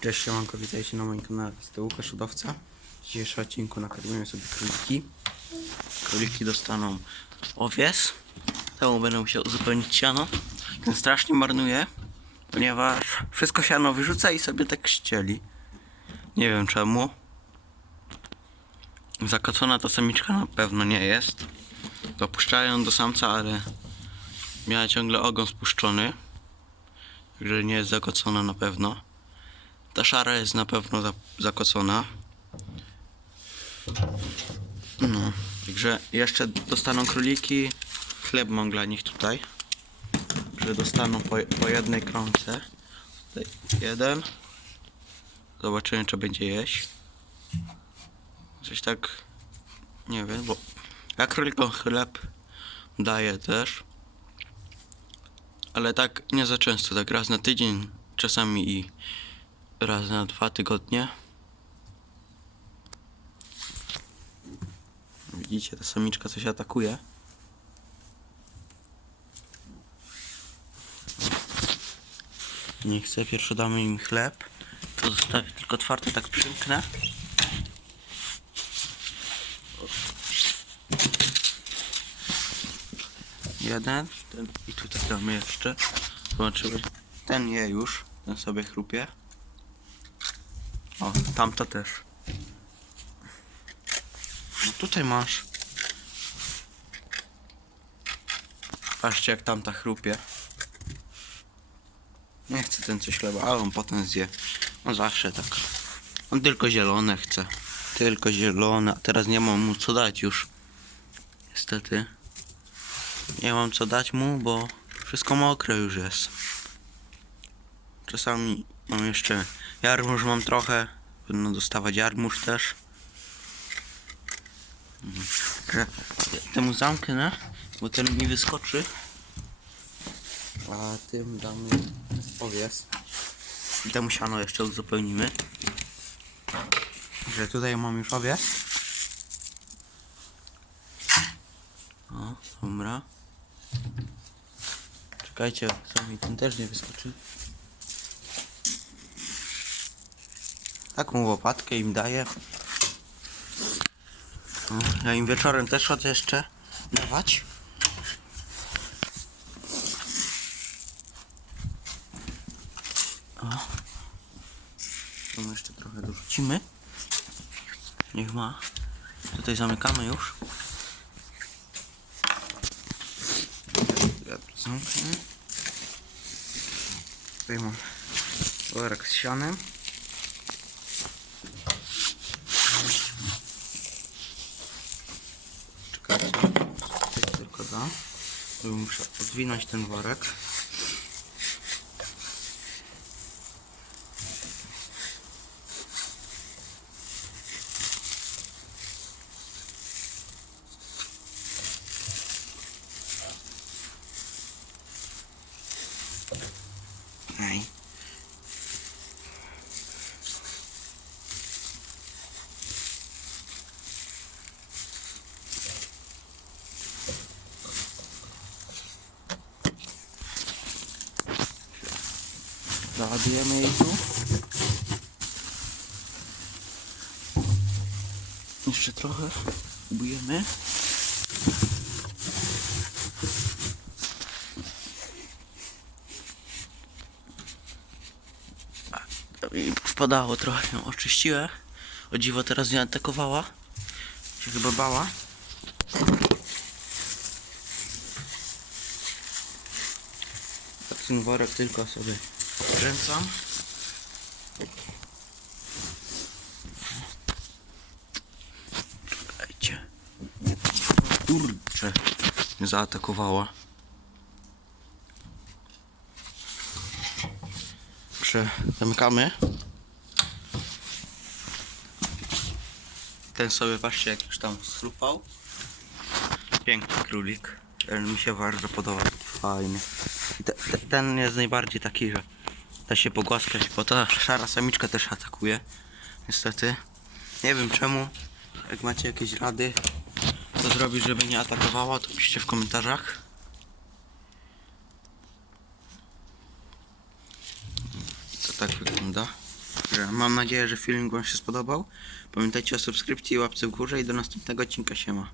Cześć, siemanko, witajcie na moim kanale. Tyłu Łukasz Udowca. W dzisiejszym odcinku nakarmimy sobie króliki. Króliki dostaną owies. Temu będę musiał uzupełnić siano. Ten strasznie marnuje, ponieważ wszystko siano wyrzuca i sobie tak ścieli. Nie wiem czemu. Zakocona to samiczka na pewno nie jest. Dopuszczają do samca, ale miała ciągle ogon spuszczony. Także nie jest zakocona na pewno. Ta szara jest na pewno za, zakocona. No, także jeszcze dostaną króliki. Chleb mam dla nich tutaj. Że dostaną po, po jednej kromce. Tutaj jeden. Zobaczymy, czy będzie jeść. Coś tak. Nie wiem, bo ja królikom chleb daję też. Ale tak nie za często, tak raz na tydzień, czasami i raz na dwa tygodnie. Widzicie, ta samiczka coś atakuje. Nie chcę, pierwszy damy im chleb. To zostawię tylko otwarte, tak przymknę. Jeden, ten i tutaj damy jeszcze. Zobaczymy. Ten je już, ten sobie chrupie. O, tamta też. No tutaj masz. Patrzcie jak tamta chrupie. Nie chce ten coś chleba, ale on potem zje. On zawsze tak. On tylko zielone chce. Tylko zielone. A teraz nie mam mu co dać już. Niestety. Nie mam co dać mu, bo wszystko mokre już jest. Czasami mam jeszcze jarmuż mam trochę. Będę dostawać jarmuż też. Mhm. Że Temu zamknę, bo ten mi wyskoczy. A tym damy owies. I temu siano jeszcze uzupełnimy. Że tutaj mam już owies. O, dobra. Czekajcie, co mi ten też nie wyskoczy. Taką łopatkę im daję. O, ja im wieczorem też chodzę jeszcze dawać. O. Jeszcze trochę dorzucimy. Niech ma. Tutaj zamykamy już. Tutaj mam worek z sianem. Czekajcie, tutaj tylko da. Tu Muszę odwinąć ten worek. Załadujemy jej tu. Jeszcze trochę. Ubijemy. I wpadało trochę, ją oczyściłem. O dziwo teraz nie atakowała. Się chyba bała. Tak ten worek tylko sobie kręcam. Czekajcie. Kurczę, mnie zaatakowała. Zamykamy. Ten sobie patrzcie jak już tam schrupał. Piękny królik. Ten mi się bardzo podoba. Fajny. Ten jest najbardziej taki, że da się pogłaskać, bo ta szara samiczka też atakuje. Niestety. Nie wiem czemu. Jak macie jakieś rady, co zrobić, żeby nie atakowała, to piszcie w komentarzach. To tak wygląda. Że mam nadzieję, że film Wam się spodobał. Pamiętajcie o subskrypcji łapce w górze i do następnego odcinka siema.